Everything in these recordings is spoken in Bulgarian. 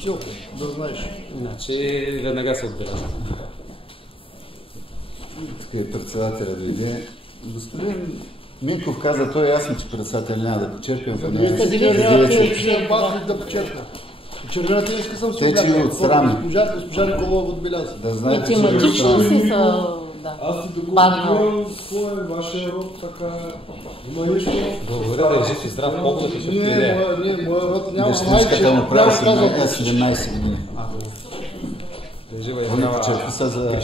Учителка, да знаеш. Значи веднага се отбелязва. Така и председателя дойде. Господин Минков каза, той е ясно, че председател няма да почерпим. Да почерпя. Червената иска съм се облякал. Госпожа Николова го отбеляза. Да знаете, че тематично си са... Аз си документирам кой е вашия род, така... Има нищо... Благодаря, държи си здрав, колко да ти ще впилее. Не, моя род няма дъщеричката му прави 17 години. Държива и Вони почерпи са за...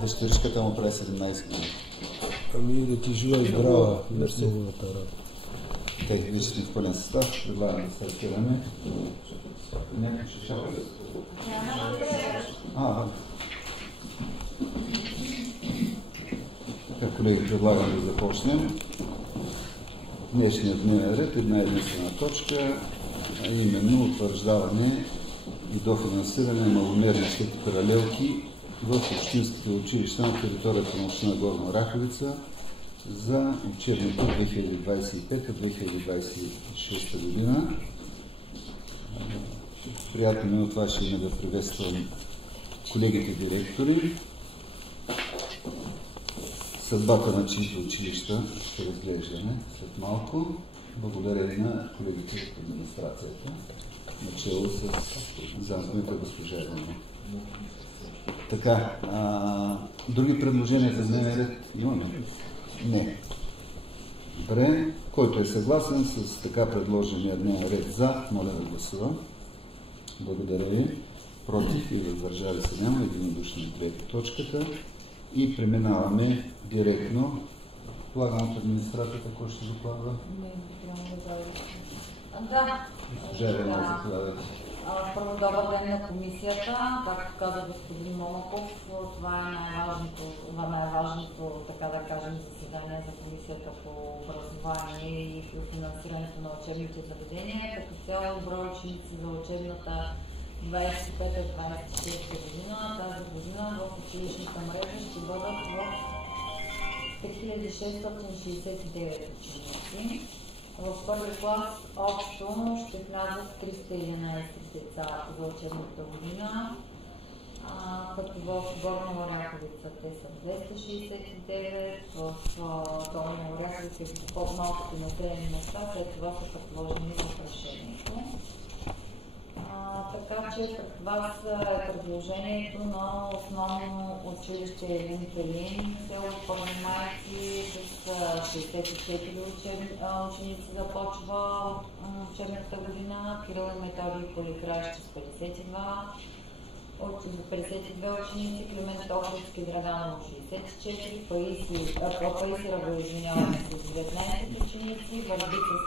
Дъщеричката му прави 17 години. Ами да ти жива и здрава, мерси неговата рад. Те виждате в пълен състав, предлагам да стартираме. Някой ще чака. Така, колеги, предлагам да започнем. Днешният дневен ред е една единствена точка, а именно утвърждаване и дофинансиране на маломерни паралелки в общинските училища на територията на община Горна Оряховица за учебната 2025-2026 година. Приятно ми от ваше име да приветствам колегите директори. Съдбата на чиито училища ще разглеждаме след малко. Благодаря на колегите от администрацията, начало с заместник госпожа Елена. Така, други предложения за дневен ред имаме? Не. Добре. Който е съгласен с така предложения дневен ред за, моля да гласува. Благодаря ви. Против и въздържали се няма. Единодушно на трета точката. И преминаваме директно. Полагам от администрацията, кой ще докладва? Първо добър ден на комисията. Както каза господин Момаков, това е най-важното, така да кажем, заседание за комисията по образование и по финансирането на учебните заведения. Като цяло брой ученици за учебната 25-26 година. Тази година в училищната мрежа ще бъдат в 5669 ученици. В първи клас общо ще влязат 311 деца за учебната година, като в Горна Оряховица те са 269, в Долна Оряховица и в по-малките населени места, след това са предложени в решението. Така че пред вас е предложението на основно училище Елин Пелин, село Първомайци с 64 ученици започва учебната година, Кирил и Методий Поликраище с 52 ученици, Климент Охридски Драганово 64, Паисирова извиняваме с 19 ученици, Върбица с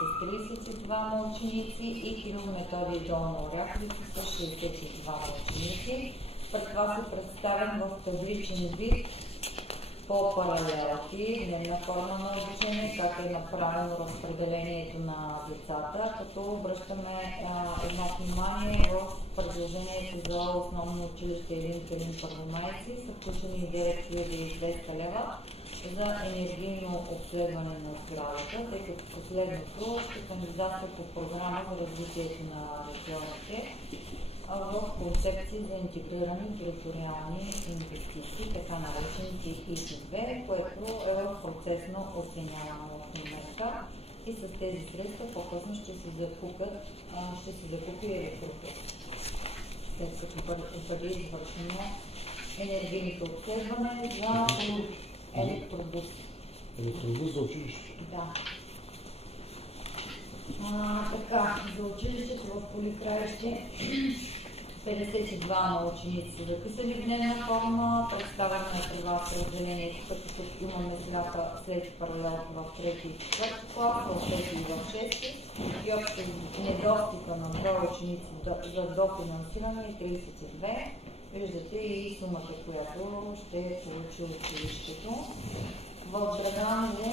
32 ученици и Кирил Методий Долна Оряховица с 62 ученици. Пред това се представям в табличен вид по паралелки, дневна форма на обучение, как е направено разпределението на децата, като обръщаме едно внимание в предложението за основно училище Елин Пелин Първомайци са включени 9200 лева за енергийно обследване на сградата, тъй като последното ще кандидатства по програма за развитието на регионите в концепции за интегрирани териториални инвестиции, така наречените ИТ2, което е в процесно оценяване в момента и с тези средства по-късно ще се закупи електротек. След като бъде извършено енергийното обследване за електробус. Електробус за училище? Да. Така, за училището в Поликраище 52 ученици са записали в дневна форма, представяме на това разделението, като тук имаме след паралелка в 3 и 4 клас, в 5 и в 6 и общо недостига на броя ученици за дофинансиране е 32. Виждате и сумата, която ще получи училището. В Драганово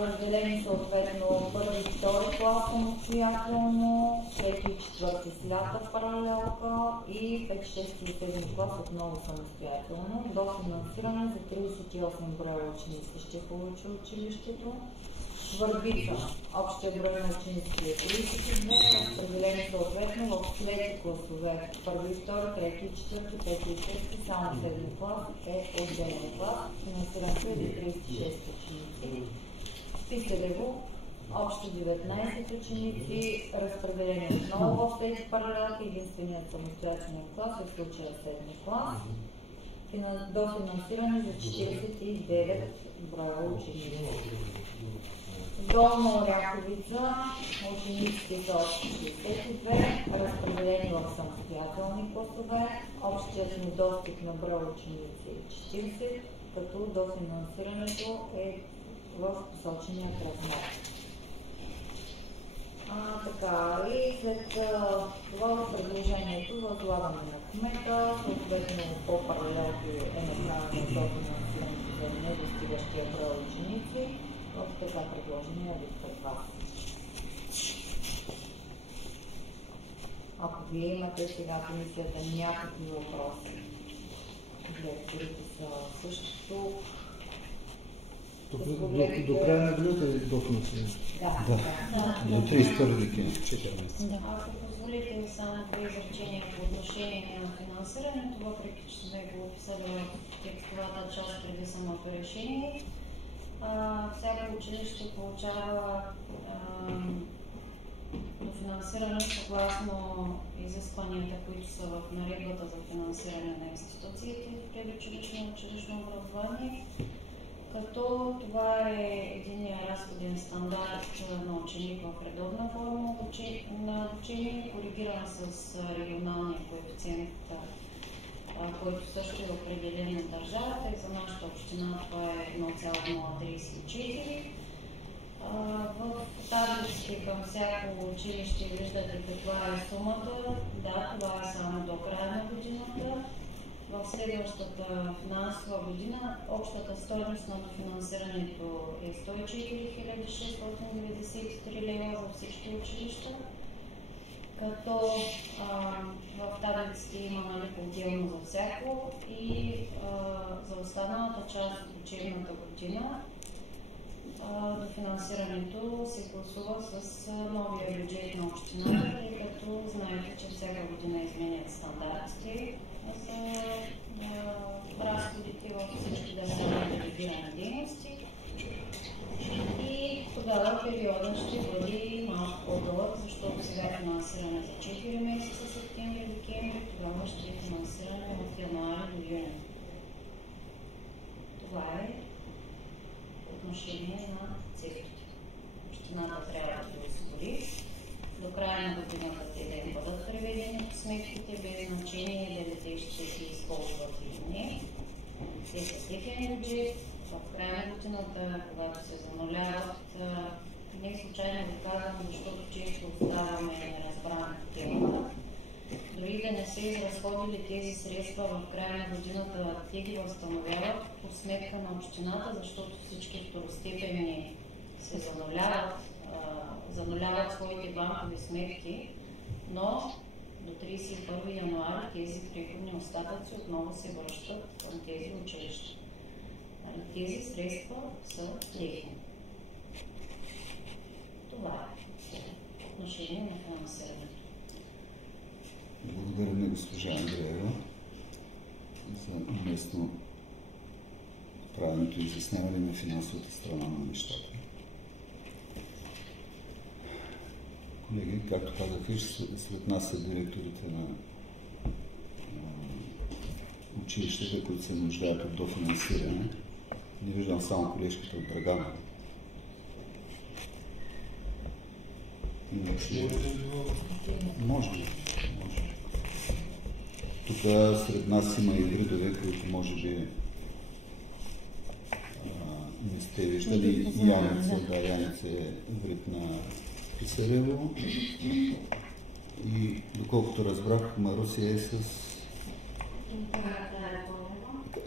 разделени съответно първи и втори клас самостоятелно, трети и четвърти слята паралелка и 5, 6 и 7 клас отново самостоятелно. До финансиране за 38 броя ученици ще получи училището. Върбица, общия брой на ученици е 32, Съответно в следните класове, първи, втори, трети, четвърти, пети и шести, само седми клас е отделен клас, финансирането е до 36 ученици. В Писарево общо 19 ученици, разпределени отново в тези паралелки, единственият самостоятелен клас е в случая седми клас, дофинансиране за 49 броя ученици. Долна Оряховица учениците са общо 62, разпределени в самостоятелни класове. Общият недостиг на броя ученици е 40, като дофинансирането е в посочения размер. Така, и след това в предложението възлагане на кмета, съответно по паралелки е направено дофинансирането за недостигащия брой ученици в така предложения вид пред вас. Ако вие имате сега комисията някакви въпроси, директорите са същото. До края на годината е дофинансиране. Да. До 31 декември. Ако позволите само две изречения по отношение на финансирането, въпреки че сме го описали в текстовата част преди самото решение, всяко училище получава дофинансиране съгласно изискванията, които са в наредбата за финансиране на институциите в предучилищно и училищно образование, като това е единния разходен стандарт на ученик в редовна форма на обучение, коригиран с регионалния коефициент, който също е определен на държавата, и за нашата община това е 1,034. В таблиците към всяко училище виждате каква е сумата. Да, това е само до края на годината. В следващата финансова година общата стойност на финансирането е 104 693 лева за всички училища, като в таблиците има по-отделно за всяко, и за останалата част от учебната година дофинансирането се гласува с новия бюджет на общината, тъй като знаете, че всяка година изменят стандартите за разходите във всички държавни делегирани дейности. И тогава периодът ще бъде малко по-дълъг, защото сега финансиране за 4 месеца, септември-декември, тогава ще е финансиране от януари до юни. Това е отношение на цифрите. Общината трябва да ги осигури. До края на годината те да им бъдат преведени по сметките, без значение дали те ще се използват или не. Те са техен бюджет. В края на годината, когато се зануляват, не случайно го казвам, защото често оставаме неразбрани по темата. Дори да не са изразходили тези средства в края на годината, те ги възстановяват по сметка на общината, защото всички второстепенни се зануляват своите банкови сметки, но до 31 януари тези приходни остатъци отново се връщат към тези училища. Тези средства са техни. Това е отношение на финансирането. Благодаря на госпожа Андреева за уместно правилното изясняване на финансовата страна на нещата. Колеги, както казах, след нас са директорите на училищата, които се нуждаят от дофинансиране. Не виждам само колежката от Драгана. Иначе... Може. Тук сред нас има и градове, които може би не сте виждали. Яница е вред на Писарево. И доколкото разбрах, Марусия е с...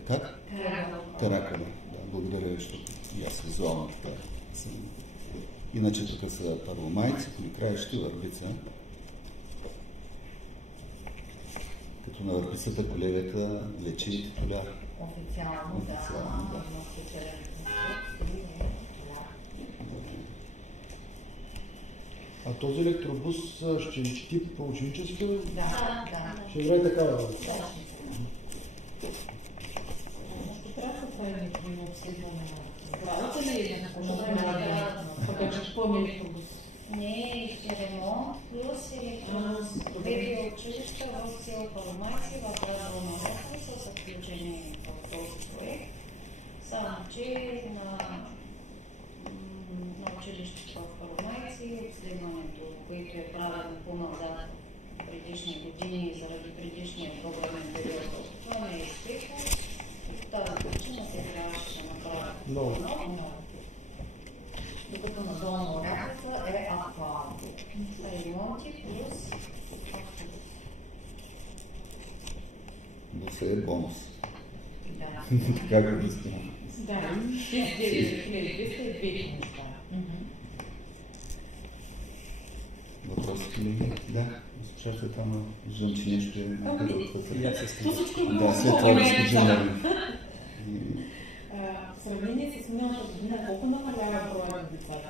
Как? Таракана. Да, благодаря ви, защото и аз визуално така съм. Иначе тук са Първомайци, Поликраище, Върбица. Като на Върбицата колегата лечи титуляр. Официално, да. А този електробус ще е тип ученически ли? Да. Ще играе такава. Ще трябва да прави някакво обследване на сградата ли? Така че какво е електробус? Не, ремонт плюс електронно две училища в село Първомайци, в град Вълноводство са включени в този проект. Само че на училището в Първомайци обследването, което е правено по-назад в предишни години заради предишния програмен период, това не е изтекло и в тази причина се трябваше да направи много. Докато на Долна Оряховица е актуално. Са ремонти плюс автобус. Буса е бонус. Да. Как го мисля? Да, 9200 неща. Въпросът ли? Да. Госпожа там виждам, че нещо е някъде от пътя. И аз искам. Да, след това да скажем. В сравнение с миналата година, колко намалява броя на децата?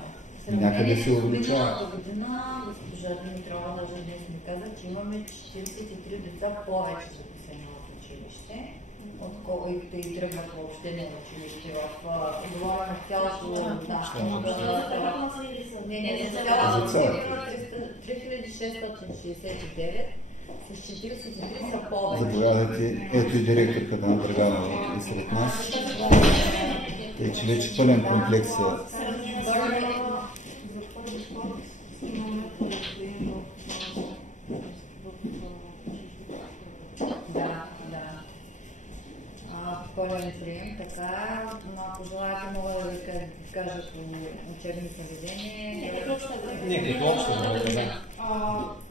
Някъде се увеличава. Миналата година госпожа Димитрова даже днес ми каза, че имаме 43 деца повече записани в училище, отколкото и тръгват въобще на училище в говоря на цялото не, за цялото 3669 с 43 са повече. Заповядайте, ето и директорката на Драганова е сред нас. Тъй, че вече пълен комплекс е. Пълен прием, така, но ако желаете мога да ви кажа по учебни заведения. Някакви общо да кажа.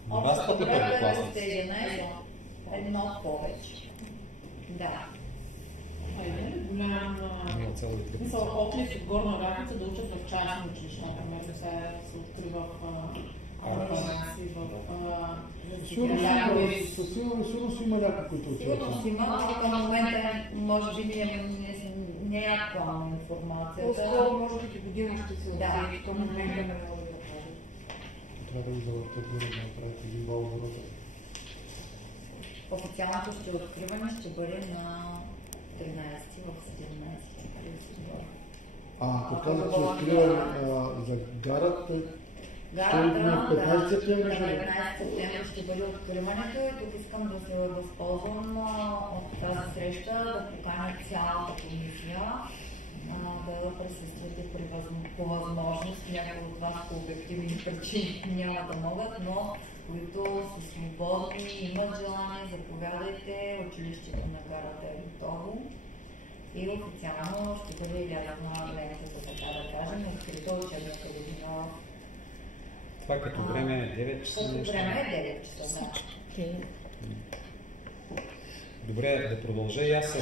На вас пък е първокласници. 11, едно повече. Да. Голям отлив от Горна Оряховица да учат в частни училища. Например, сега се открива в Със сигурност има някакви, които учат. Сигурно има, но към момента може би не е актуална информация. По-скоро може би година ще се отсети, към момента не мога да кажа. Трябва да ви завъртат да направите един бал ворота. Официалното откриване ще бъде на 13 в 17. Тук казах, че откриваме за гарата. На 15 септември ще бъде откриването и тук искам да се възползвам от тази среща, да поканя цялата комисия да присъствате по възможност. Някои от вас по обективни причини няма да могат, но които са свободни и имат желание, заповядайте. Училището на гарата е готово и официално ще бъде ясна лентата, така да кажем, открита учебната година. Това като време е 9 часа. Като време е 9 часа, да. Добре, да продължа и аз с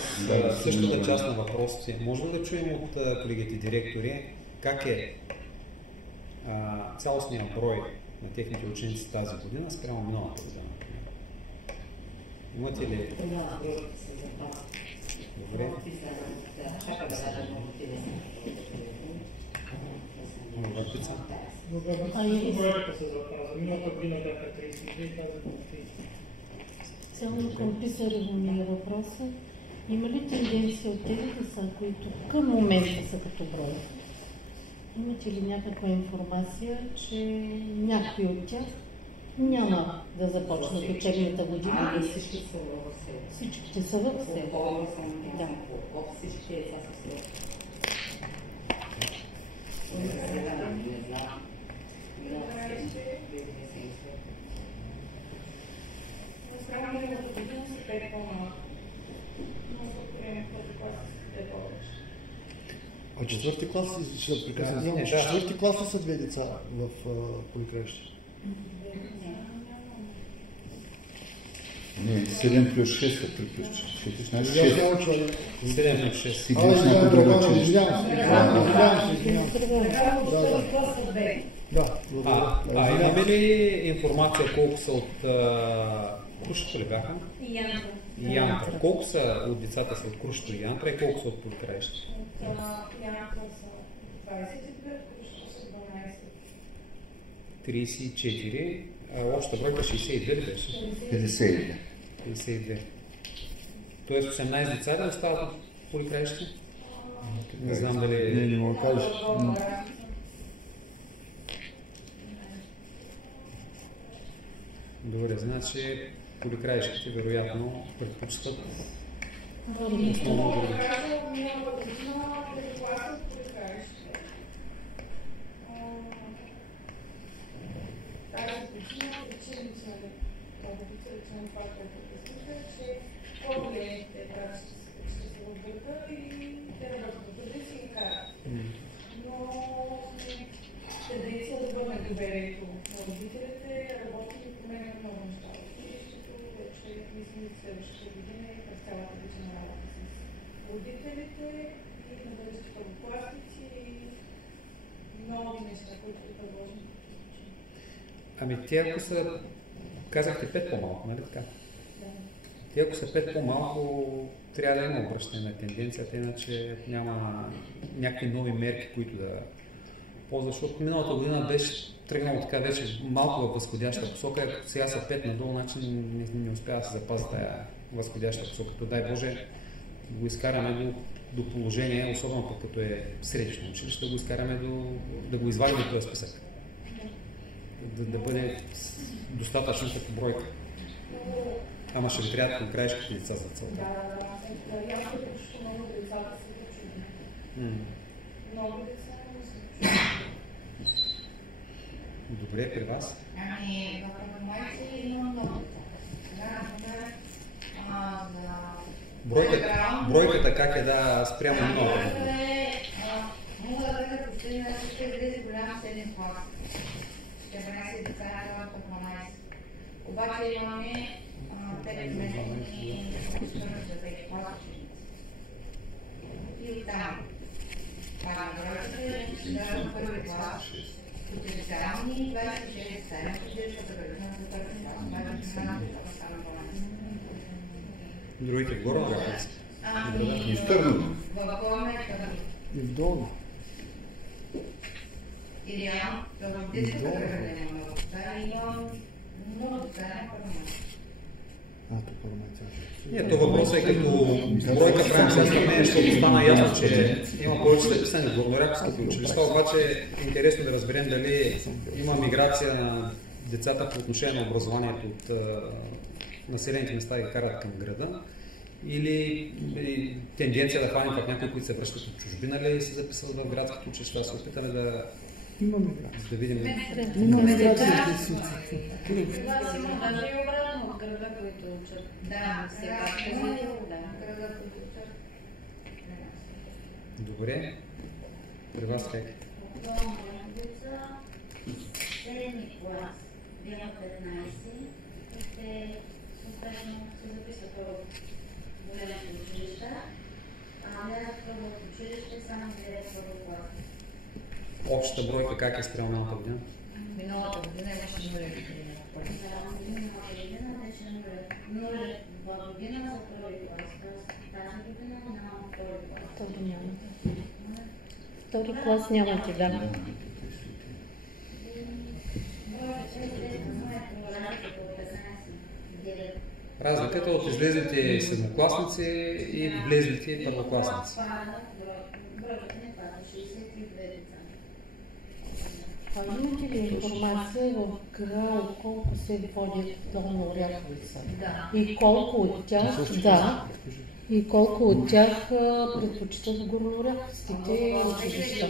същата част на въпросите. Може ли да чуем от колегите директори как е цялостният брой на техните ученици тази година спрямо миналата година? Имате ли? Добре. Цяло към писарево ми е въпроса. Има ли тенденция от тези деца, които към момента са като брой? Имате ли някаква информация, че някои от тях няма да започнат учебната година? Всички са в село. Всичките са в село. Да. Всички деца са в село. А четвърти клас, ще прекъсвам, четвърти клас са две деца в Поликраище? Не, 7 плюс 6 са 3 плюс 4, значи 6. 7 плюс 6. Си гледаш на друго училище. Имаме ли информация колко са от Крушето ли бяха? И Янтра. Колко са от децата са от Крушето и Янтра и колко са от Поликраище? Янтра са 22, Крушето са 12. 34, а общата бройка 62 ли беше? 52. 52. Тоест 18 деца ли остават в Поликраище? Не знам дали... Не мога да кажеш. Добре, значи Поликраищите вероятно предпочитат основно други. Тенденция да бъде доверието на родителите, работи по мен много неща в училището, вече мислим следващата година и през цялата година работа с родителите и на бъдещите първокласници и много неща, които да предложим. Ами те ако са, казахте 5 по-малко, нали така? Да. Те ако са 5 по-малко, трябва да има обръщане на тенденцията, иначе няма някакви нови мерки, които да ползваш, защото миналата година беше тръгнало така вече малко във възходяща посока, сега са 5 надолу, значи не успява да се запази тая възходяща посока. То дай Боже го изкараме до положение, особено като е средично училище, да го изкараме да го извадим от този списък. Да бъде достатъчно като бройка. Ама ще ви трябва краишките деца за целта. Да, ясно е, че много децата са чудни. Много деца не са Добре, при вас? Ами, в Първомайци има много Бройката как е да спрямо миналата година? Мога да кажа, че ще влезе голям седен клас. 14 деца в Първомайци. Обаче имаме 5-месечни за тези класи. И там. Да, първи клас. Потенциални 26 деца, защото градина за първи клас. Другите в Горна Ракица? И в Търново. В Горна и Търново. И в Долна. Или в детската градина много деца, имам много деца на Първомайци. Тук Първомайци. Нет, то въпросът е като бройка правим с сравнение, защото стана ясно, че има повече записани в горноракските училища, обаче е интересно да разберем дали има миграция на децата по отношение на образованието от населените места и карат към града, или тенденция да хванем пък някои, които се връщат от чужбина, ли се записват в градските училища, да се опитаме да видим. Има миграция. Града, които учат. Да, сега града, които учат. Добре. При вас как? Деца, средни клас, бяха 15, те съответно се записват в големите училища, а влязат в училище само 9 първокласници. Общата бройка как е спрямо миналата година? Миналата година имаше нулеви година. Миналата година беше нулев в година за втори клас. Тази година няма втори клас. Втори няма. Втори клас нямате, да. Разликата от излезлите седмокласници и влезлите първокласници. Имате ли информация в ГРАО колко се водят долно-оряховица? Да. И колко от тях, и колко от тях предпочитат горно-оряховските училища?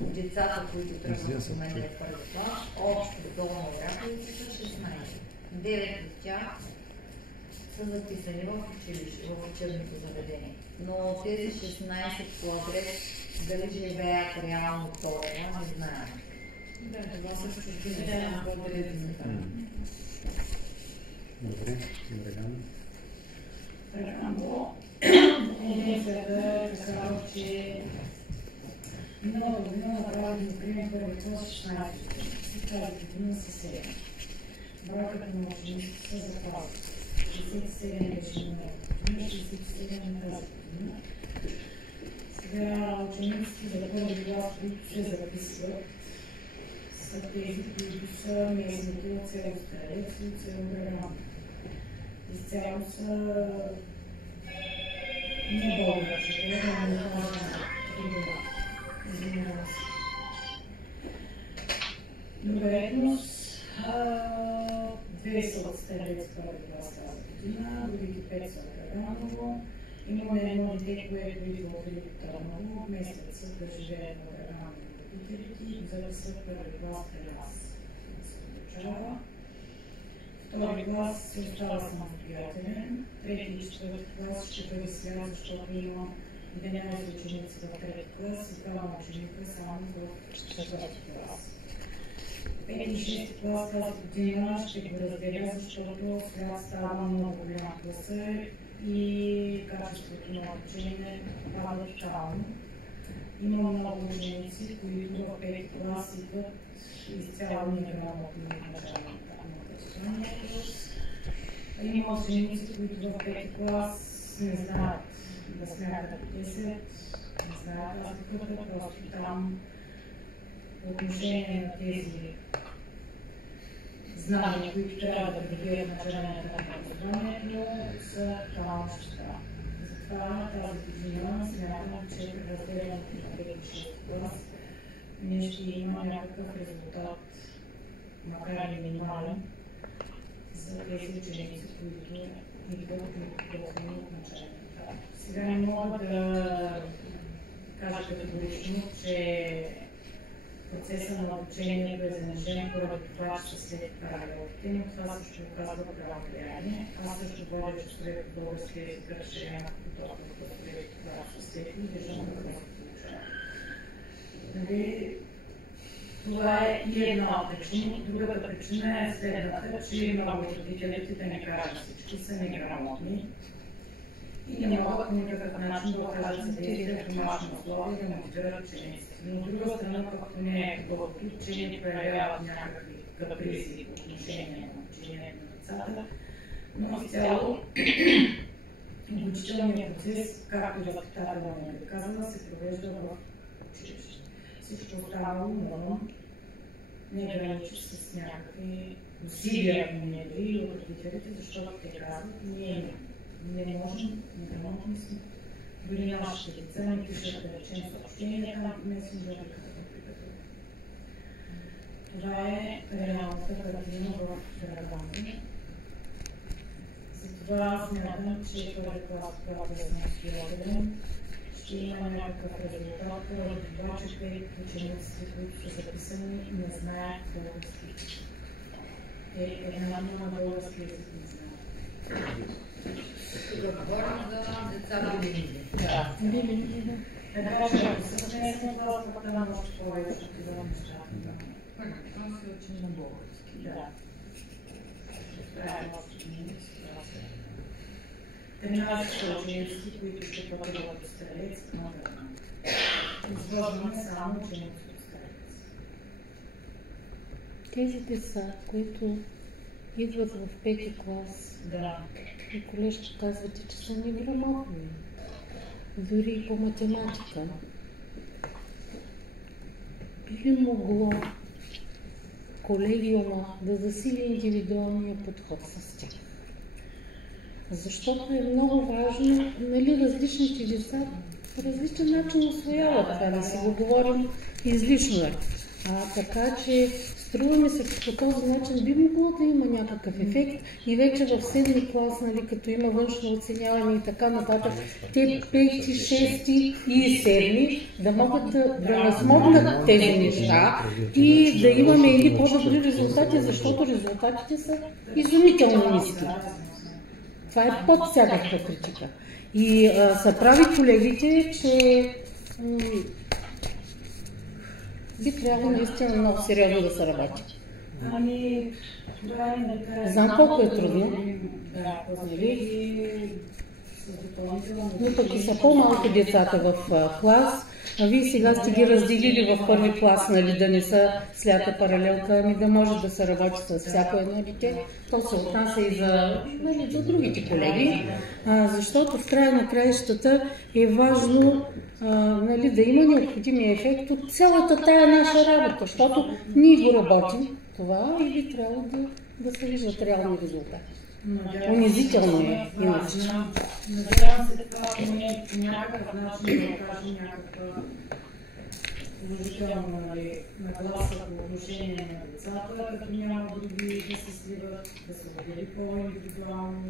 Децата, които тръгват в момента в първи клас, общо долно-оряховица са 16. 9 от тях са записани в училище, в учебното заведение. Но тези 16 квадрат дали живеят реално толкова, не знаем. Да, това също ще видя благодаря. Добре, Рано. Казах, че миналата година направихме прием първи клас 16. Тази година са 7. Бройката на учениците се запазва. 67 беше миналата година, 67 на тази година. Сега учениците за първи клас, които се записват, са тези, които са местните от село Старец и от село Драган. Изцяло са не българчета, да не кажа друга. Извинявам се. На вероятност, 2 са от Старец първи клас тази година, другите 5 са от Драганово. Имаме едно дете, което идва от Велико Търново, месеца да живее в Драганово родителите и записва първи клас при нас. Получава. Втори клас се остава самостоятелен, трети и четвърти клас ще бъде свят, защото има 11 ученици в трети клас и 2 ученика само в четвърти клас. Пети и шести клас тази година ще го разделя, защото свят става много голяма класа и качеството на обучение пада тотално. Има много ученици, които в пети клас идват изцяло неграмотни начални на образованието. Има ученици, които в пети клас не знаят да смятат 10, не знаят разликата, просто там по отношение на тези знания, които трябва да придобият началянето на образованието, са тотално щета. Затова тази година смятам, че при разделянето на 5-6 клас ние ще има някакъв резултат, макар и минимален, за тези ученици, които идват неподготвени от началната етап. Сега не мога да кажа категорично, че процесът на обучението е занижен поради това, че са след правилата, но това също оказва голямо влияние. Аз също водя часове по български език, разширена подготовка в студентите, когато са след и държам да го получавам. Това е и една от причини. Другата причина е следната, че много от родителите, да не кажа всички, са неграмотни и не могат по никакъв начин да окажат съдействие в домашни условия да мотивират учениците. Но от друга страна, пък не е доброто, че не проявяват някакви капризи по отношение на учението на децата, но изцяло обучителният процес, както и възпитателно е казано, се провежда в училище. Всичко останало навън не граничи с някакви усилия на медии от родителите, защото те казват, ние не можем, неграмотни сме. Дори нашите деца не пишат, да речем, съобщения там в месенджера, като. Това е реалната картина в Драганово. Затова смятам, че първи клас, когато е самостоятелен, ще има някакъв резултат, поради това, че учениците, които са записани, не знаят български. Те една дума български език не знаят. Да говорим за деца билингви. Да. Билингви, да. Така че ако са днесна клас, пък да може повече такива неща. Това се учи на български. Да. Това е ученици. Тринадесет са ученици, които ще пътуват от Старец на Драган. Извързваме само ученици от Старец. Тези деца, които идват в пети клас, и колежки казвате, че са неграмотни, дори и по математика, би ли могло колегиума да засили индивидуалния подход с тях? Защото е много важно, различните деца по различен начин усвояват това, да си го говорим излишно е. Така че струва ми се, че по този начин би могло да има някакъв ефект и вече в 7-ми клас, като има външно оценяване и така нататък, те 5-ти, 6-ти и 7-ми да могат да насмогнат тези неща и да имаме едни по-добри резултати, защото резултатите са изумително ниски. Това е под всякаква критика. И са прави колегите, че би трябвало наистина много сериозно да се работи. Това е знам колко е трудно. Но пък и са по-малко децата в клас, а вие сега сте ги разделили в първи клас, нали, да не са слята паралелка, ами да може да се работи с всяко едно дете. То се отнася и за, нали, за другите колеги, защото в края на краищата е важно нали, да има необходимия ефект от цялата тая наша работа, защото ние го работим това и би трябвало да се виждат реални резултати. Унизително е иначе. Надявам се така по някакъв начин да кажем някаква положителна нагласа по отношение на децата, като няма други да се сливат, да се отдели по-индивидуално.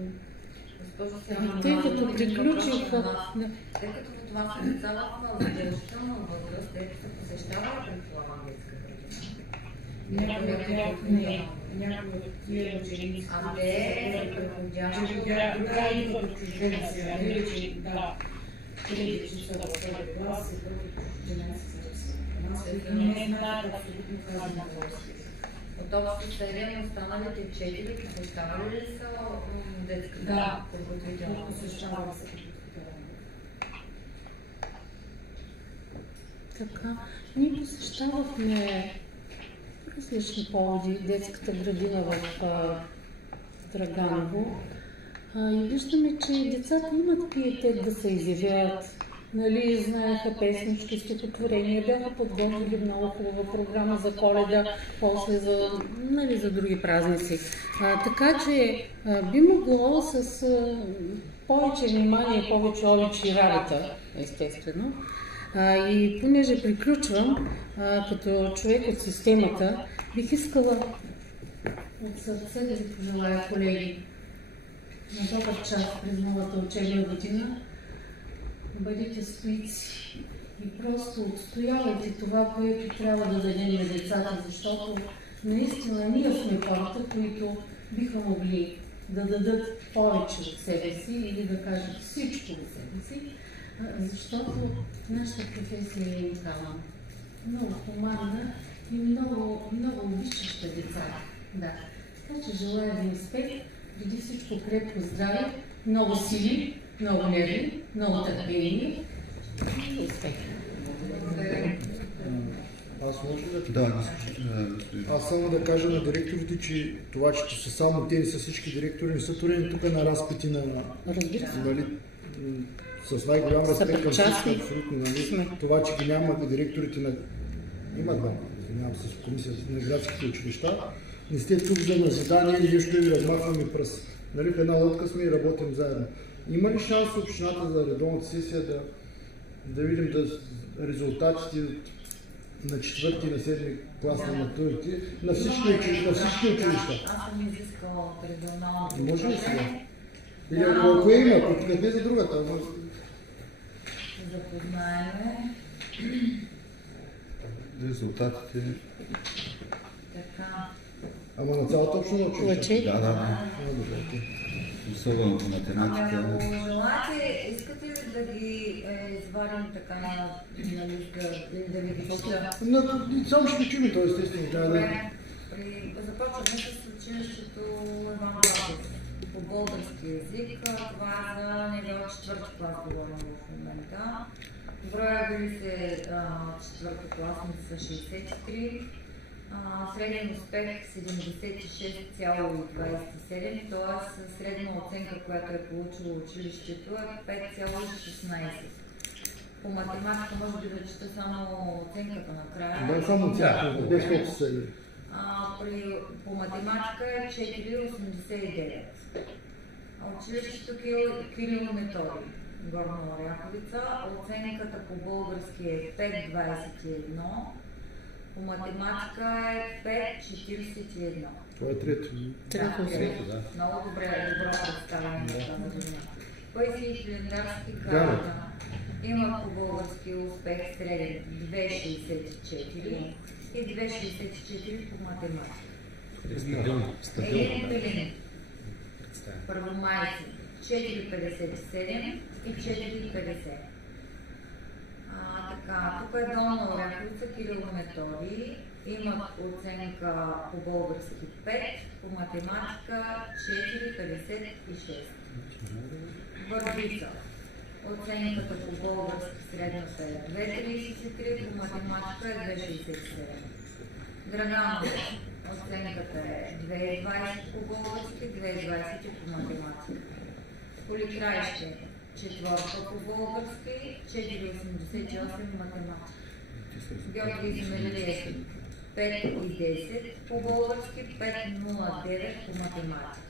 Тъй като приключиха... Тъй като това са деца в задължителна възраст, те се посещават предполагам детска градина. Някои от тия ученици, а те тогава идват от чужденци, да, преди че са в първи клас и други чужденци са не знаят абсолютно казано български. От общо серия останалите 4 посещавали ли са детската? Да, посещавали са подготвителна. Така, ние посещавахме различни поводи детската градина в Драганово и виждаме, че децата имат пиетет да се изявят. Нали, знаеха песнички, стихотворения, бяха подготвили много хубава програма за Коледа, после за други празници. Така че би могло с повече внимание, повече обичи работа, естествено. И понеже приключвам, като човек от системата, бих искала от сърце да ви пожелая, колеги, на добър час през новата учебна година. Бъдете стоици и просто отстоявайте това, което трябва да дадем на децата, защото наистина ние сме хората, които биха могли да дадат повече от себе си или да кажат всичко от себе си, защото нашата професия е уникална, много хуманна и много обичаща деца. Да. Така че желая ви успех, преди всичко крепко здраве, много сили, много нерви, много търпение и успех. Аз може ли да... Аз само да кажа на директорите, че това, че са само те и са всички директори, не са турени тук на разпити на... Нали, с най-голям респект към всички, абсолютно, нали, това, че ги няма директорите на... Има два, извинявам се, с комисията на градските училища. Не сте тук за назидание или нещо да ви размахваме пръст. Нали, в една лодка сме и работим заедно. Има ли шанс общината за редовната сесия да видим резултатите на 4-ти и на 7-ми клас на матурите на всички училища? Аз съм изискала от регионалната. Може ли сега? Или ако има, пък не за другата. Запознаеме. Резултатите... Така. Ама на цялата община училище? Да. Особено по математика. Ако желаете, искате ли да ги извадим така на листа, да ви ги покля? Само ще чуем това, естествено. Започваме с училището Иван Владов по български език. Това е за ниво 4-ти клас, говорим в момента. Броя били се 4-ти класници са 63. Среден успех 76,27, т.е. средна оценка, която е получило училището е 5,16. По математика може да чета само оценката накрая. Да, само оценката, без колко са. По математика е 4,89. Училището Кирил Методий, Горна Оряховица, оценката по български е 5,21. По математика е 5,41. Това е трето. Да. Много добро представяне на тази година. Поезия и календарски карта има по български успех среден 2,64 и 2,64 по математика. Елин Пелин, първомайци 4,57 и 4,50. Така, тук е Долна Оряховица, Кирил Методий, имат оценка по български 5, по математика 4,56. Върбица. Оценката по български средната е 2,33, по математика е 2,67. Драганово. Оценката е 2,20 по български, 2,20 по математика. Поликраище. Четвърта по български, 4,88 математика. Георги Измерилиев 5,10 по български, 5,09 по математика.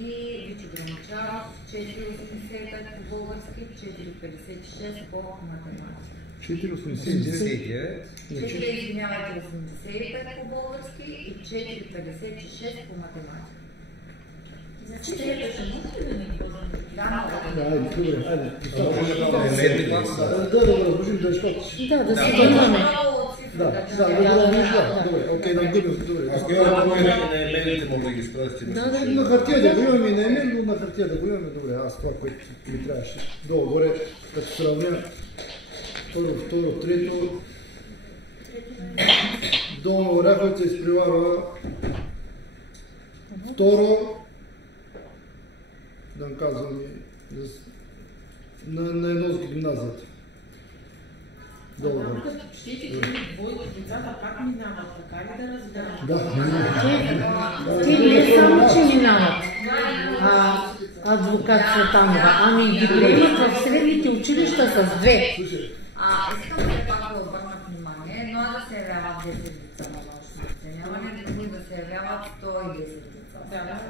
И Вичо Граничаров 4,85 по български, 4,56 по математика. 4,89? 4,85 по български и 4,56 по математика. Значи те беше много ли не Добре, айде. Да разложим да щото. Да се върнаме. Добре, окей, да губим. Добре. Ако имаме на емейлите, може да ги спрасти. На хартия да го имаме и на емейл, но на хартия да го имаме. Добре, аз това, което ми трябваше. Долу-горе, като сравня първо, второ, трето. Долу Оряховица изпреварва второ, да им казвам, на Енолска гимназията. Долу. Децата пак минават, така ли да разберем? Да. Те не само, че минават адвокат Светанова, ами ги приемат в средните училища с 2. Искам да пак да обърна внимание, едно да се явяват 10 деца на външно оценяване, друго да се явяват 110 деца.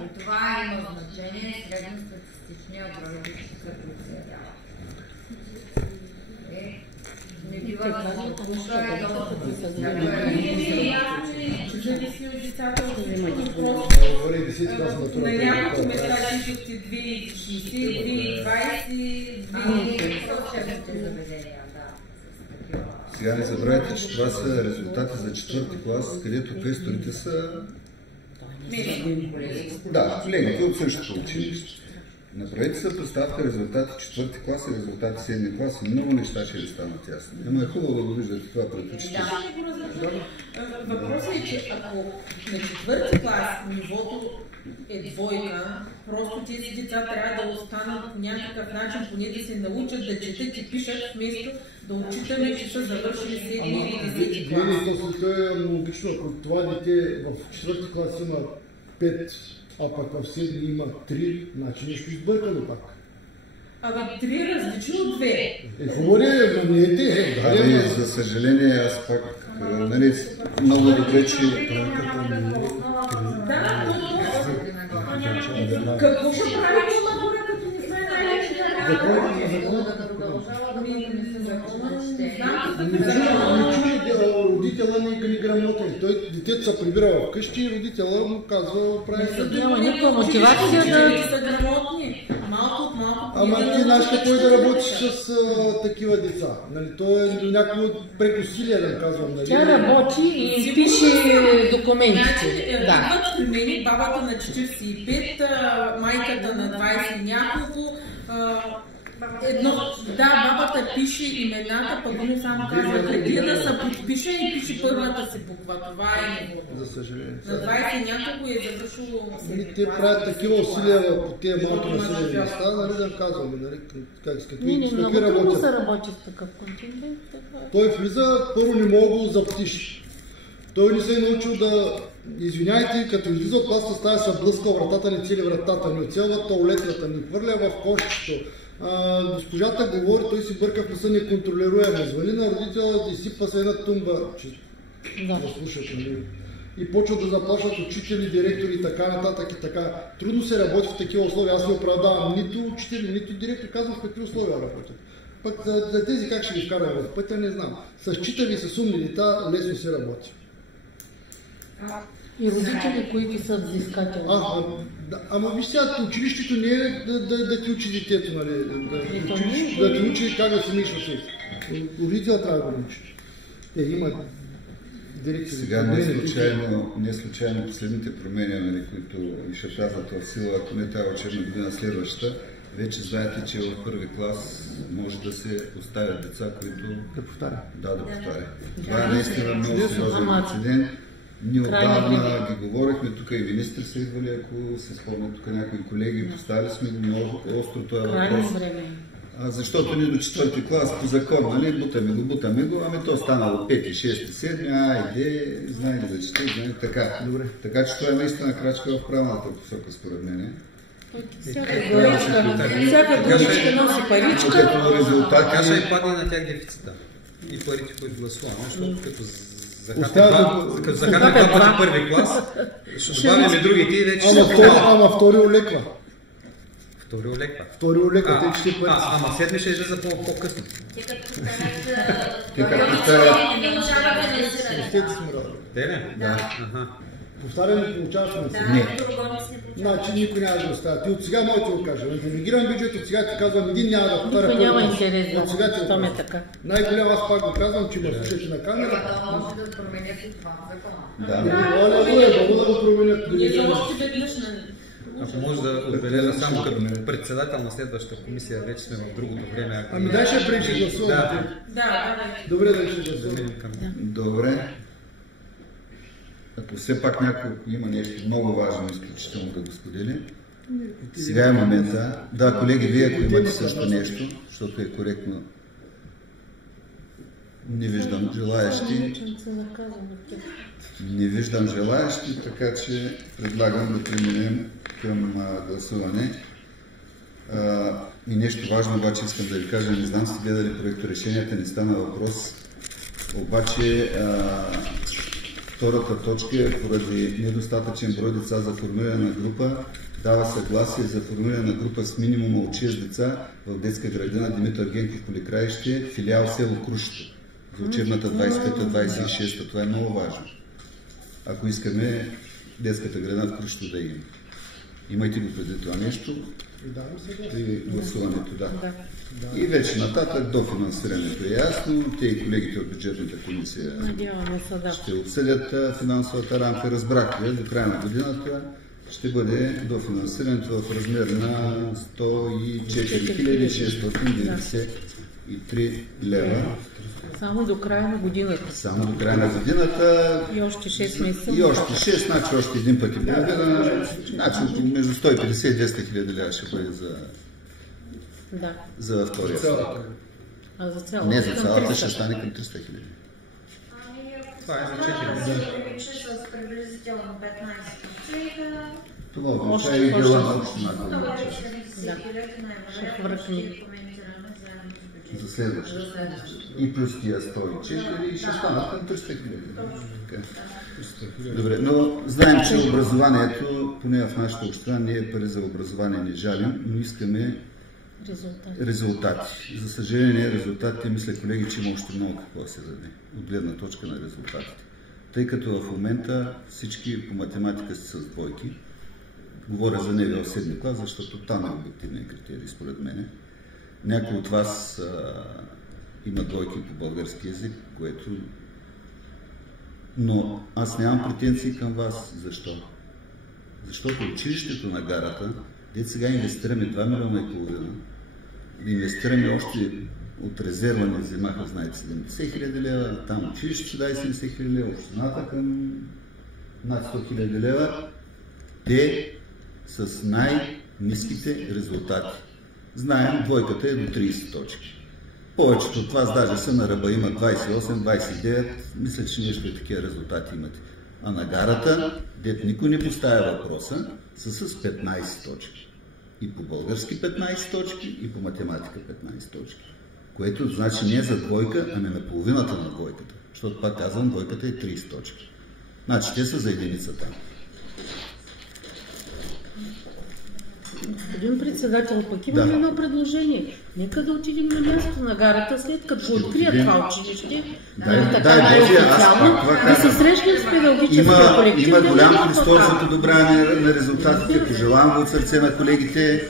И това има значение средностатистичния брой деца, които се явяват. Не бива да се допуска и доста зависи от децата, На няколко места пишете 2,60, 2,20, Сега не забравяйте, че това са резултати за четвърти клас, където квесторите са... Да, ленки от същото училище. Направете се, представте резултати четвърти клас и резултати седми клас и много неща ще ви станат ясни. Ама е хубаво да го виждате това пред очите. Въпросът е, че ако на четвърти клас нивото е двойка, просто тези деца трябва да останат по някакъв начин, поне да се научат да четат и пишат, вместо да отчитаме, че са завършили седми или десети клас. Това е логично, ако това дете в четвърти клас има 5, а пък в седми има 3, значи нещо избъркано пак. Абе, 3 различни от 2. Хубаво ли, но не е те. За съжаление, аз пак, нали, много добре, че... Какво ще прави това, като не сме родителя не грамотен. Детето се прибира вкъщи и родителя му казва прави. Няма никаква мотивация да са грамотни. Малко от малко. Ама ти знаеш какво да работиш с такива деца. То е някакво прекусилие, да казвам. Тя работи и пише документите. Идват при мен бабата на 45, майката на 20 и няколко. Бабата пише имената, пък не само казва преди да се подпише и пише първата си буква. Това е неволно. За съжаление. На 20 няколко е завършило. Те правят такива усилия по тези малки населени места, нали да казваме, с какви работят. Много се работи с такъв контингент. Той влиза, първо не мога да го запиши. Той не се е научил да... Извиняйте, като излиза от класната стая, се блъска вратата, не цели вратата, не оцелва туалетната, не хвърля в кошчето. Госпожата говори, той си бърка в носа неконтролируемо. Звъни на родителя и сипва се една тумба, че да слушат, нали? И почват да заплашват учители, директори и така нататък и така. Трудно се работи в такива условия. Аз не оправдавам нито учители, нито директори, казвам в какви условия работят. Пък за тези как ще ги вкараме в пътя, не знам. С читави и с умни дета лесно се работи. И родители, които са взискатели. Ама виж сега, училището не е да ти учи детето, нали? Да ти учи как да се миш в света. Родителя трябва да го учи. Има директори. Сега не случайно последните промени, нали, които ще влязат в сила, ако не тази учебна година следващата, вече знаете, че в първи клас може да се оставят деца, които... Да повтаря. Да повтаря. Това е наистина много сериозен инцидент. Ние отдавна ги говорихме, тук и министри са идвали, ако се спомнят тук някои колеги, поставили сме го много остро този въпрос. Защото ние до 4-ти клас по закон, нали, бутаме го, ами то станало 5-ти, 6-ти, 7-ти, айде, знае ли да чете, знае така. Добре. Така че това е наистина крачка в правилната посока, според мен. Всяка думичка носи паричка. Като резултат... Така ще и падне на тях дефицита. И парите, които гласуваме, защото като захапят два пъти първи клас, ще добавяме другите и вече... Ама втори олеква. Втори олеква, тъй че ще пари. Ама седми ще излиза по-късно. Те как поставят... Те ли? Да. Повтаряне получаваш на себе. Не. Значи никой няма да оставя. Ти от сега може да го кажа. На делегиран бюджет от сега ти казвам, един няма да повтаря. Никой няма интерес да щом е така. Най-голям аз пак го казвам, че ме слушате на камера. Може да променят и това закона. Да го променят. Ако може да отбележа само като председател на следващата комисия, вече сме в другото време. Ами дай ще пречи гласуваме. Добре, да ще гласуваме. Добре. Ако все пак някой има нещо много важно, изключително да го сподели. Сега е момента. Да, колеги, вие ако имате също нещо, защото е коректно. Не виждам желаящи. Не виждам желаящи, така че предлагам да преминем към гласуване. И нещо важно обаче искам да ви кажа, не знам сте гледали проекторешенията, не стана въпрос. Обаче втората точка е поради недостатъчен брой деца за формиране на група, дава съгласие за формиране на група с минимума от 6 деца в детска градина Димитър Генков Поликраище, филиал село Крушето за учебната 25-26. Това е много важно. Ако искаме детската градина в Крушето да има. Имайте го преди това нещо и гласуването, да. И вече нататък до финансирането е ясно. Те и колегите от бюджетната комисия ще обсъдят финансовата рамка. Разбрахте, до края на годината ще бъде до финансирането в размер на 104 693 лева. Само до края на годината. Само до края на годината. И още 6 месеца. И още 6, значи още един път и половина. Значи между 150 и 200 хиляди лева ще бъде за втория срок. А за цялата? Не, за цялата ще стане към 300 хиляди. Това е за 4 с приблизително 15%. Това означава и дела на общината. За следващото. И плюс тия 104 и ще станат към 300 хиляди. Добре, но знаем, че образованието, поне в нашата община, не е пари за образование, не жалим, но искаме резултати. За съжаление, резултатите, мисля, колеги, че има още много какво се даде от гледна точка на резултатите. Тъй като в момента всички по математика са с двойки. Говоря за НВО 7 клас, защото там е обективен критерий, според мен. Някои от вас има двойки по български език, което... Но аз нямам претенции към вас. Защо? Защото училището на гарата, дето сега инвестираме 2 милиона и половина, инвестираме още от резерва не вземаха, знаете, 70 хиляди лева, там училището дай 70 хиляди лева, общината към над 100 хиляди лева, те с най-ниските резултати. Знаем, двойката е до 30 точки. Повечето от вас даже са на ръба, има 28-29, мисля, че нещо и такива резултати имате. А на гарата, дето никой не поставя въпроса, са с 15 точки. И по български 15 точки, и по математика 15 точки. Което значи не е за двойка, ами на половината на двойката. Защото пак казвам, двойката е 30 точки. Значи те са за единица там. Господин председател, пък има едно предложение. Нека да отидем на място на гарата, след като открият това училище, да се срещнем с педагогическия колектив. Има голям Христос за подобряване на резултатите. Пожелавам го от сърце на колегите.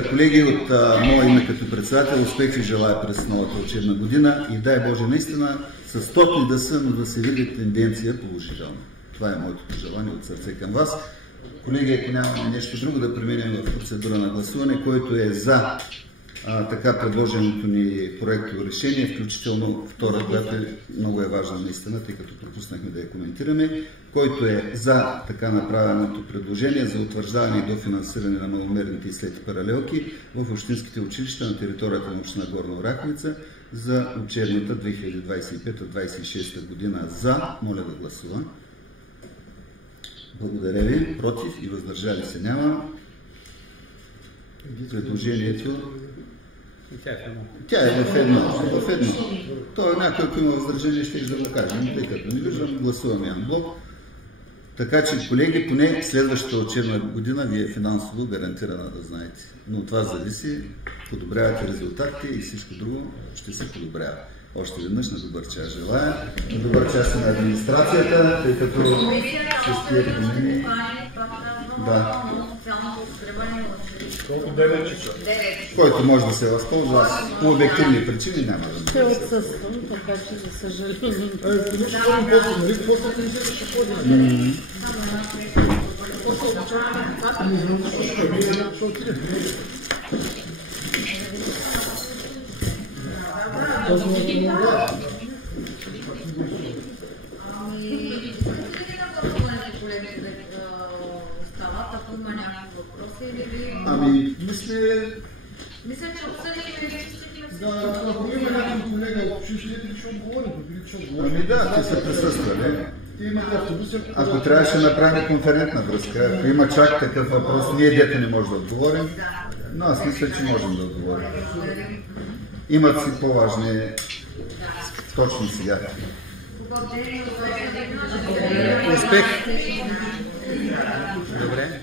колеги, от мое име като председател, успех ви желая през новата учебна година и дай Боже наистина с стопни да са, но да се види тенденция положителна. Това е моето пожелание от сърце към вас. Колеги, ако нямаме нещо друго, да преминем в процедура на гласуване, който е за така предложеното ни проекто решение, включително втора, която много е важна наистина, тъй като пропуснахме да я коментираме, който е за така направеното предложение за утвърждаване и дофинансиране на маломерните и слети паралелки в общинските училища на територията на община Горна Оряховица за учебната 2025-2026 година. За, моля да гласува. Благодаря ви. Против и въздържали се няма. Предложението... Тя е в едно. То е някой, ако има въздържание, ще да го кажем. Тъй като не виждам, гласуваме анблок. Така че, колеги, поне следващата учебна година ви е финансово гарантирана да знаете. Но от това зависи, подобрявате резултатите и всичко друго ще се подобрява. Още веднъж на добър час желая. На добър час на администрацията, тъй като с тия промени... Да. Който може да се възползва, по обективни причини няма да ще отсъствам, така че за съжаление. Ами, мисля, че обсъдихме. Да, ако има някакъв колега, ще отговорим. Ами да, те са присъствали. Ако трябваше да направим конферентна връзка, ако има чак такъв въпрос, ние дете не можем да отговорим, но аз мисля, че можем да отговорим. Имат си по-важни точно сега. Успех! Добре.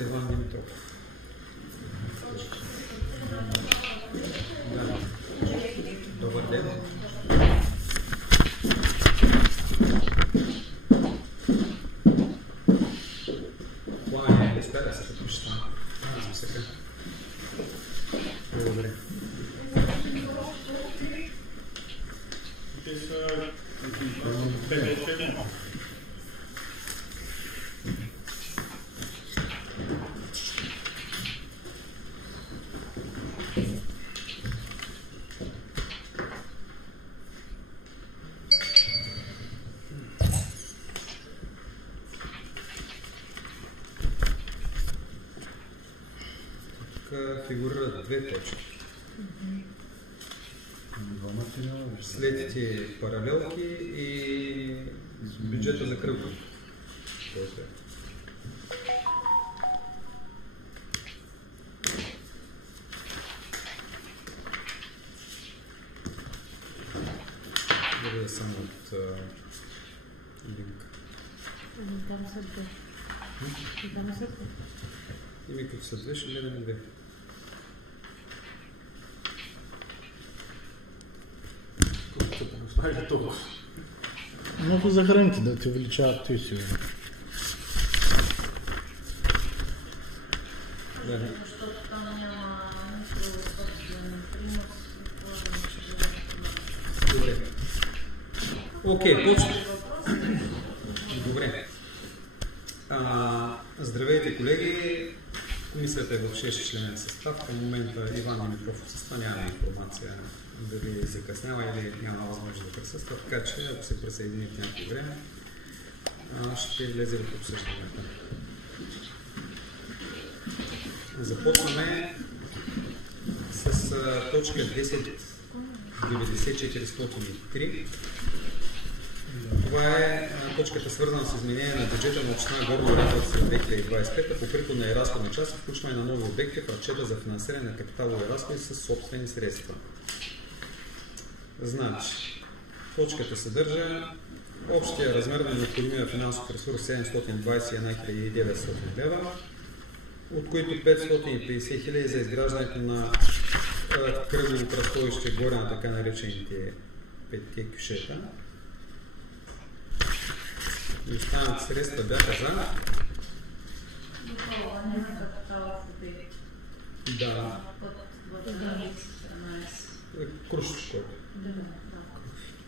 Иван Димитров. Добър ден. Плане е стара, се подпишете. Благодаря. Фигурират две точки. Следите паралелки и бюджета за кръгово. Да бъде само от линк. Ими като са две, ще гледаме две. Много за храните да те увеличават той си. защото там няма нищо собствен принос. Добре. Окей, точно. Добре. Здравейте, колеги. Комисията е в 6-членен състав. В момента Иван Димитров отсъства, няма информация дали закъснява или няма възможност да присъства, така че ако се присъедини в някакво време, ще влезе в обсъждането. Започваме с точка 10.9403. Това е точката, свързана с изменение на бюджета на община Горна Оряховица за 2025 по приходна и разходна част и включване на нови обекти в разчета за финансиране на капиталови разходи с собствени средства. Значи, точката съдържа общия размер на необходимия финансов ресурс 721 900 лева, от които 550 хиляди за изграждането на кръгово кръстовище горе на така наречените 5 кюшета. И останалите средства бяха за... Да. Крушчето.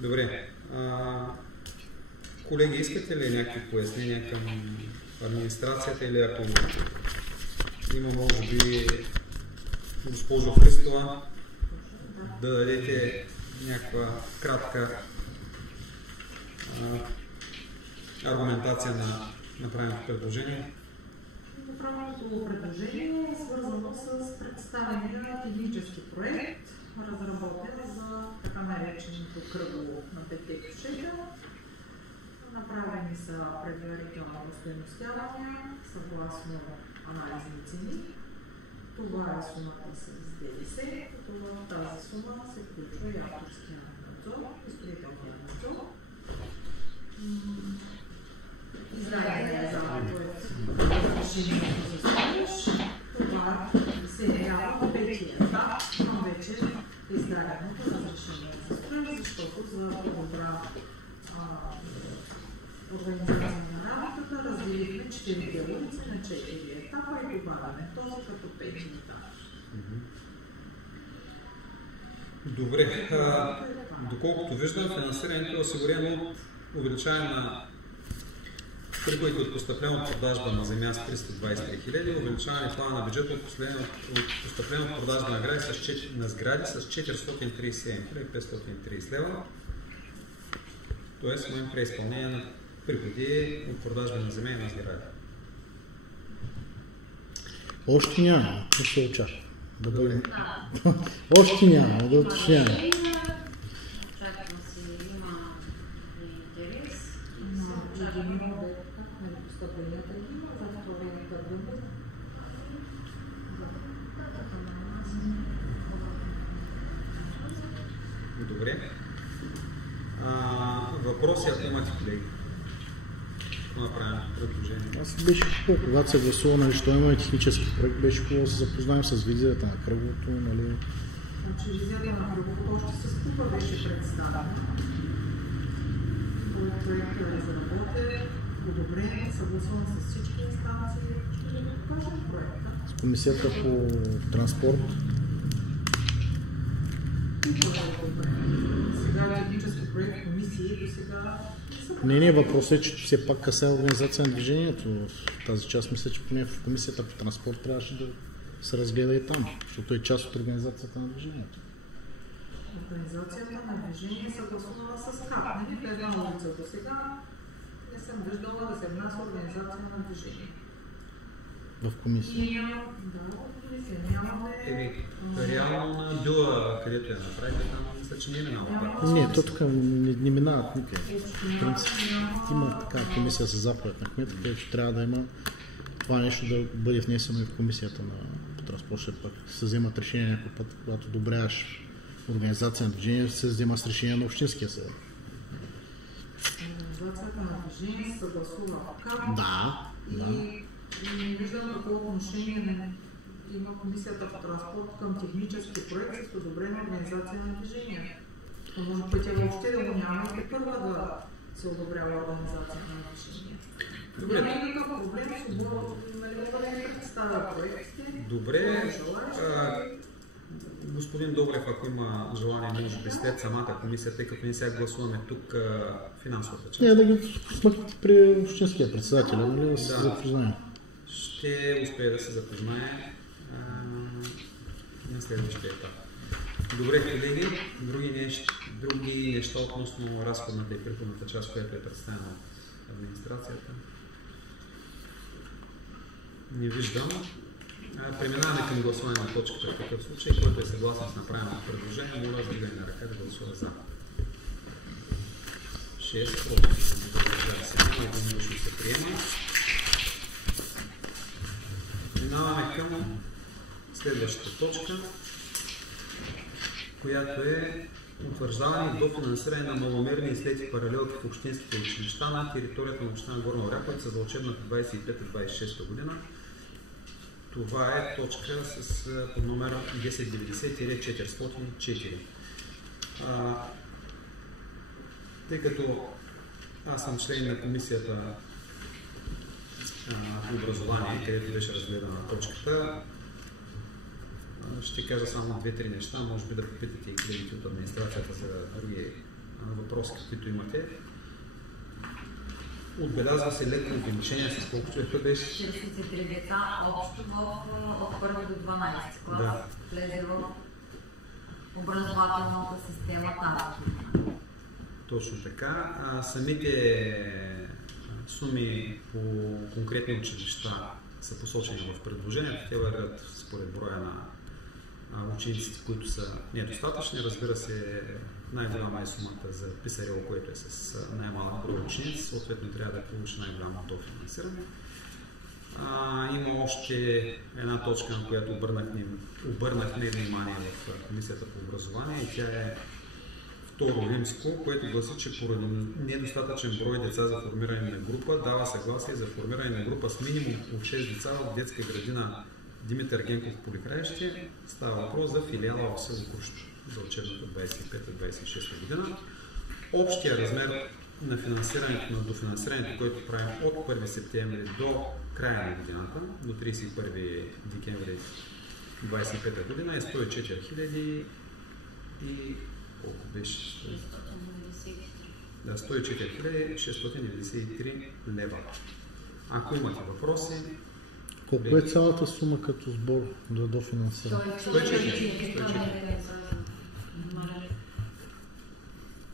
Добре. Колеги, искате ли някакви пояснения към администрацията или ако има, може би, госпожо Христова, да дадете някаква кратка аргументация на направеното предложение? Направеното предложение е свързано с представяне на технически проект, разработен за така нареченото кръгово на 5 кюшета. Направени са предварителни остойностявания съгласно анализни цени. Това е сумата с ДДС, като в тази сума се включва и авторския надзор, и строителния надзор. Издадена разрешението за строеж. Това се явява в петия етап на вече издаденото разрешение за строеж, защото за по-добра организация на работата разделихме 4 улици на 4 етапа и добавяме този като 5 етап. Добре. Доколкото виждам, финансирането е осигурено от увеличаване на приходите от постъпление от продажба на земя с 323 хиляди, увеличаване плана на бюджета от постъпление от продажба на сгради с 437 530 лева. Тоест имаме преизпълнение на приходи от продажба на земя и на сгради. Още няма, не се очаква. Още няма, да уточняваме. Очаква се, има интерес. Добре. Въпроси, ако имате, колеги? Направим предложение. Аз беше хубаво, когато се гласува, нали, що има технически проект, беше хубаво да се запознаем с визията на кръговото, нали. Значи визията на кръговото още с купа беше представена. Проектът е разработен, одобрен, съгласуван с всички инстанции. Ще ви покажем проекта. С комисията по транспорт. Сега технически проект комисии до сега... Не, въпросът е, че все пак касае организация на движението. В тази част мисля, че поне в комисията по транспорт трябваше да се разгледа и там, защото е част от организацията на движението. Организацията на движение съгласувана с КАП. Не в една улица до сега не съм виждала да се внася организация на движение. В комисия? Да, в комисия. Нямаме... Реално на Дюла, където я направите, там мисля, че не е минало. Не, то тук не минават никъде. В принцип има така комисия с заповед на кмета, където трябва да има това нещо да бъде внесено и в комисията по транспорт. Пък се вземат решения някой път, когато одобряваш организация на движение, се взема с решение на Общинския съвет. Организацията на движение съгласува КАП. Да. И не виждам какво отношение има комисията по транспорт към технически проект с одобрена организация на движение. Но може пътя въобще да го няма и първа да се одобрява организация на движение. Добре. Няма никакъв проблем, мога да не представя проектите. Добре. Господин Добрев, ако има желание, може би след самата комисия, тъй като ние сега гласуваме тук финансовата част. Не, да ги смъкнете при общинския председател, нали, да се запознаем. Ще успее да се запознае на следващия етап. Добре, колеги, други неща относно разходната и приходната част, която е представена от администрацията? Не виждам. Преминаваме към гласуване на точката в такъв случай, който е съгласен с направеното предложение, моля да вдигане на ръка да гласува за. 6 против. Единодушно се приема. Преминаваме към следващата точка, която е утвърждаване и дофинансиране на маломерни излети паралелки в общинските училища на територията на община Горна Оряховица за учебната 25-26 година. Това е точка с номер 1090-404. Тъй като аз съм член на комисията по образование, където беше разгледана точката, ще кажа само 2-3 неща, може би да попитате и колегите от администрацията за други въпроси, каквито имате. Отбелязва се леко увеличение с колко човека беше? 43 деца общо от 1 до 12 клас влезе в образователната система там. Точно така. Самите суми по конкретни училища са посочени в предложението. Те вървят според броя на учениците, които са недостатъчни. Разбира се, най-голяма е сумата за Писарево, което е с най-малък брой ученици, съответно трябва да получи най-голямо дофинансиране. Има още една точка, на която обърнахме внимание в Комисията по образование, и тя е второ римско, което гласи, че поради недостатъчен брой деца за формиране на група дава съгласие за формиране на група с минимум от 6 деца в детска градина Димитър Генков в Поликраище. Става въпрос за филиала в село Крушчо за учебната 25-26 година. Общия размер на финансирането, на дофинансирането, което правим от 1 септември до края на годината, до 31 декември 25 година е 104 000 и колко беше? 104 693 лева. Ако имате въпроси, колко е цялата сума като сбор да дофинансира? 104.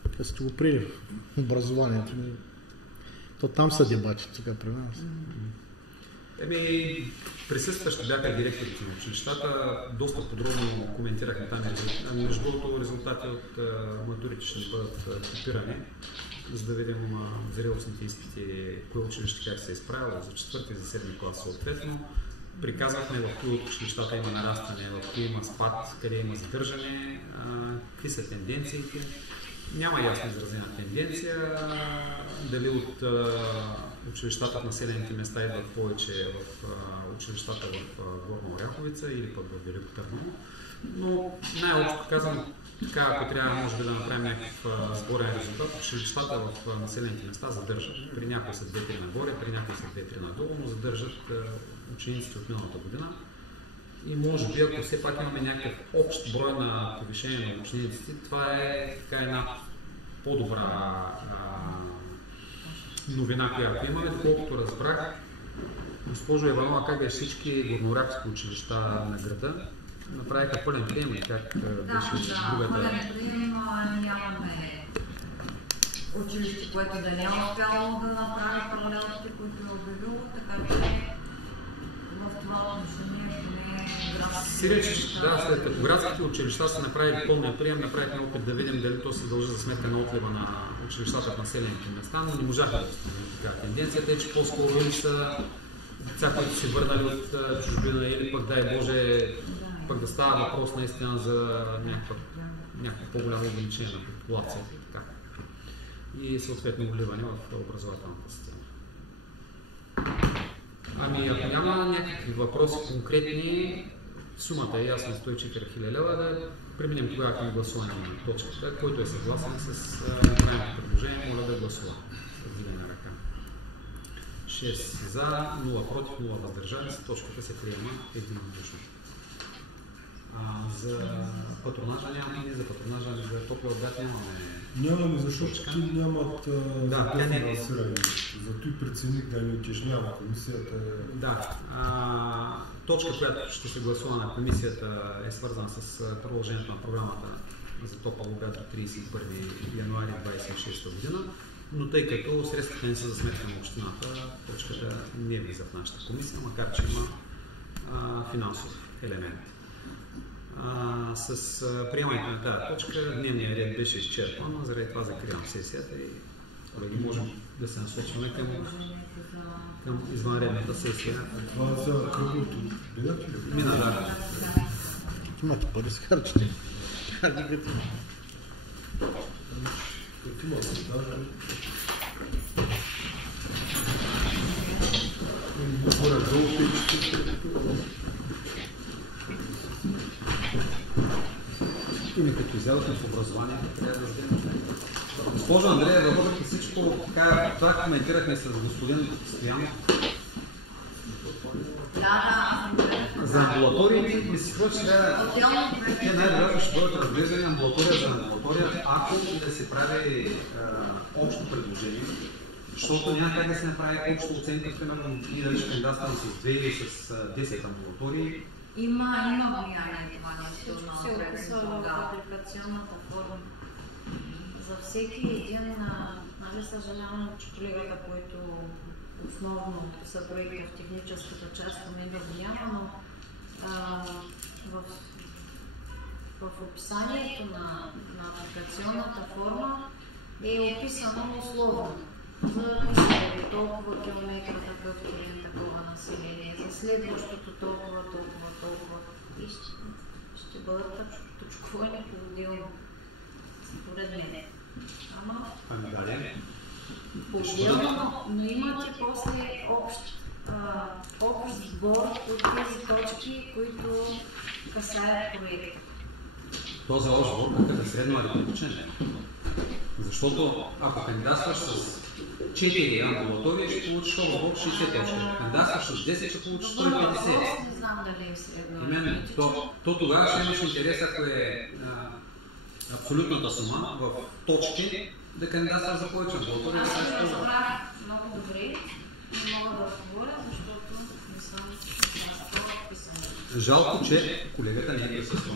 Като сте го приели образованието, то там са дебати, така при нас. Присъстващи бяха директорите на училищата, доста подробно коментирахме там. Между другото, резултати от матурите ще бъдат копирани, за да видим зрелостните изпити, кое училище как се е изправило за 4 и за 7 клас съответно. Приказвахме в кои от училищата има нарастване, в кои има спад, къде има задържане, какви са тенденциите. Няма ясно изразена тенденция, дали от училищата в населените места идват повече в училищата в Горна Оряховица или пък в Велико Търново. Но най-общо казвам, така, ако трябва може би да направим някакъв сборен резултат, училищата в населените места задържат. При някои са 2-3 нагоре, при някои са 2-3 надолу, но задържат учениците от миналата година. И може би, ако все пак имаме някакъв общ брой на повишение на учениците, това е така една по-добра новина, която имаме. Доколкото разбрах, госпожо Иванова, как беше всички горнооряховски училища на града направиха пълен прием, как беше другата? Пълен прием, нямаме училище, което да не е успяло да направи паралелните, които е обявило, така че в това отношение след градските училища са направили пълния прием, направихме опит да видим дали то се дължи за сметка на отлива на училищата в населените места, но не можаха да установим такава тенденцията, е, че по-скоро или са деца, които се върнали от чужбина, или пък, дай Боже, пък да става въпрос наистина за някакво по-голямо увеличение на популацията и съответно вливане в образователната система. Ако няма някакви въпроси конкретни, сумата е ясна 104 000 лева, да преминем тогава към гласуване на точката. Който е съгласен с направеното предложение, моля да гласува. Вдигане на ръка. 6 за, 0 против, 0 въздържали се. Точката се приема единодушно. За патронажа нямаме, за патронажа за Топлоенерго нямаме. Нямаме, защото ти нямат финансиране. Зато и прецених да не утежнява комисията. Да. Точка, която ще се гласува на комисията е свързана с продължението на програмата за Топлоенерго до 31 януари 2026 година, но тъй като средствата не са за сметка на общината, точката не влиза в нашата комисия, макар че има финансов елемент. С приемането на тази точка дневният ред беше изчерпан, заради това закривам сесията и колеги можем да се насочваме към извънредната сесия. Това за кръглото билет ли? Мина, да. Имате пари с харчите. Като има да И като изядохме в образованието, трябва да вземем. Госпожо Андреева, въпреки всичко, това коментирахме с господин Стоянов. За амбулаториите ми се струва, че те най-вероятно ще бъдат разглеждани амбулатория за амбулатория, ако да се прави общо предложение, защото няма как да се направи общо оценка, примерно и да ще кандидатстваме с 2 или с 10 амбулатории. Има влияние това нещо на апликационната форма. За всеки един, съжалявам, че колегата, който основно са проекти в техническата част, не да влиява, но в описанието на апликационната форма е описано условно. За толкова километра такъв терен, такова население, за следващото толкова и ще бъдат точковани по-отделно, според мен. По-отделно, но имате после общ сбор от тези точки, които касаят проекта. Този общ сбор какъв е средно аритметичен. Защото ако кандидатстваш с 4 амбулатории, ще получиш общ сбор 60 точки. Кандидатстваш с 10, ще получиш 150. Не знам дали е средно. То тогава ще имаш интерес, ако е абсолютната сума в точки, да кандидатстваш за повече амбулатории. Аз не разбрах много добре, не мога да отговоря, защото не съм писана. Жалко, че колегата не е присъствал.